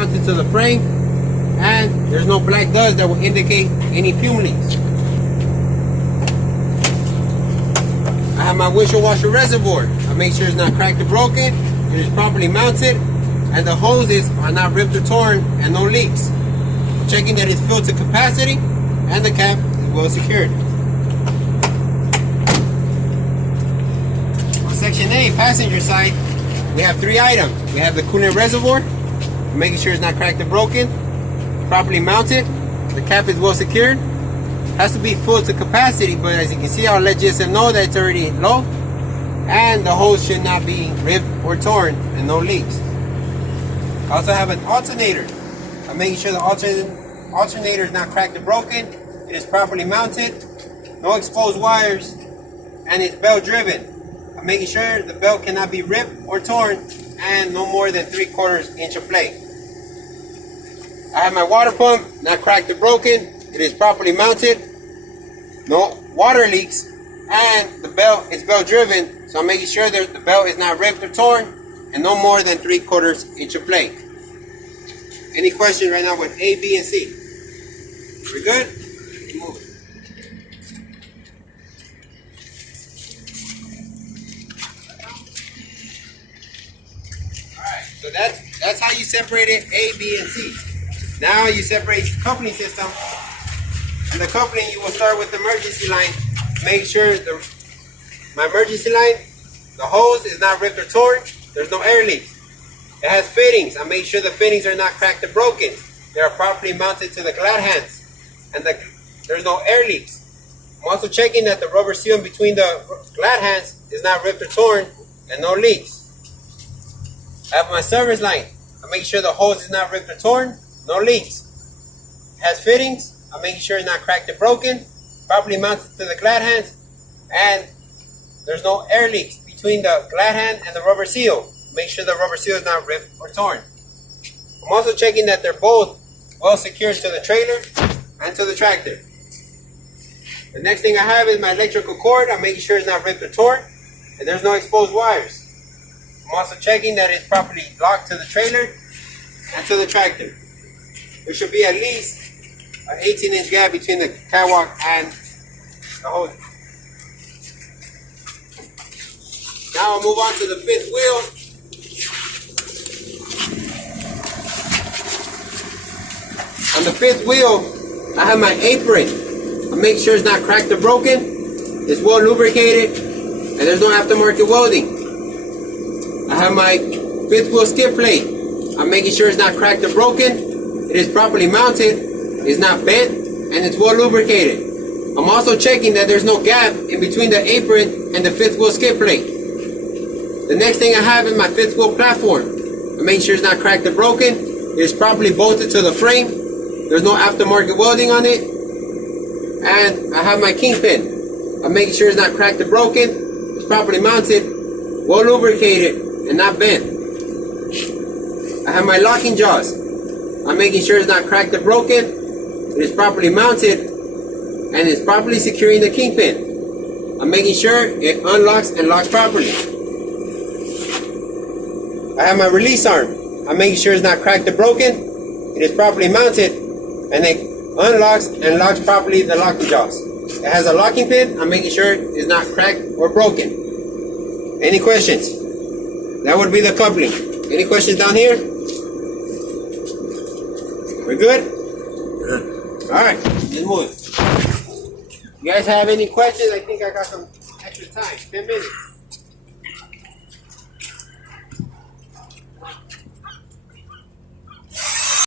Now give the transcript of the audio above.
mounted to the frame, and there's no black dust that will indicate any fume leaks. I have my windshield washer reservoir. I make sure it's not cracked or broken, it is properly mounted, and the hoses are not ripped or torn, and no leaks. I'm checking that it's filled to capacity and the cap is well secured. On section A, passenger side, we have 3 items. We have the coolant reservoir, making sure it's not cracked or broken, properly mounted, the cap is well secured. Has to be full to capacity, but as you can see, I'll let GSM know that it's already low, and the hose should not be ripped or torn, and no leaks. I also have an alternator. I'm making sure the alternator is not cracked or broken, it is properly mounted, no exposed wires, and it's belt driven. I'm making sure the belt cannot be ripped or torn, and no more than 3/4 inch of play. I have my water pump, not cracked or broken, it is properly mounted, no water leaks, and the belt is belt driven, so I'm making sure that the belt is not ripped or torn, and no more than 3/4 inch of play. Any questions right now with A, B, and C? We're good? Move it. Alright, so that's how you separate it, A, B, and C. Now you separate the coupling system. And the coupling, you will start with the emergency line. Make sure my emergency line, the hose is not ripped or torn. There's no air leaks. It has fittings. I make sure the fittings are not cracked or broken. They are properly mounted to the glad hands, and there's no air leaks. I'm also checking that the rubber seal in between the glad hands is not ripped or torn, and no leaks. I have my service line. I make sure the hose is not ripped or torn, no leaks. It has fittings. I'm making sure it's not cracked or broken, properly mounted to the glad hands, and there's no air leaks between the glad hand and the rubber seal. Make sure the rubber seal is not ripped or torn. I'm also checking that they're both well secured to the trailer and to the tractor. The next thing I have is my electrical cord. I'm making sure it's not ripped or torn, and there's no exposed wires. I'm also checking that it's properly locked to the trailer and to the tractor. There should be at least an 18-inch gap between the catwalk and the hose. Now I'll move on to the 5th wheel. On the 5th wheel, I have my apron. I make sure it's not cracked or broken, it's well lubricated, and there's no aftermarket welding. I have my 5th wheel skid plate. I'm making sure it's not cracked or broken, it is properly mounted, it's not bent, and it's well lubricated. I'm also checking that there's no gap in between the apron and the 5th wheel skid plate. The next thing I have is my 5th wheel platform. I make sure it's not cracked or broken, it is properly bolted to the frame, there's no aftermarket welding on it, and I have my kingpin. I'm making sure it's not cracked or broken, it's properly mounted, well lubricated, and not bent. I have my locking jaws. I'm making sure it's not cracked or broken, it is properly mounted, and it's properly securing the kingpin. I'm making sure it unlocks and locks properly. I have my release arm. I'm making sure it's not cracked or broken, it is properly mounted, and it unlocks and locks properly the locking jaws. It has a locking pin. I'm making sure it's not cracked or broken. Any questions? That would be the coupling. Any questions down here? We're good? Alright, let's move. You guys have any questions? I think I got some extra time. 10 minutes.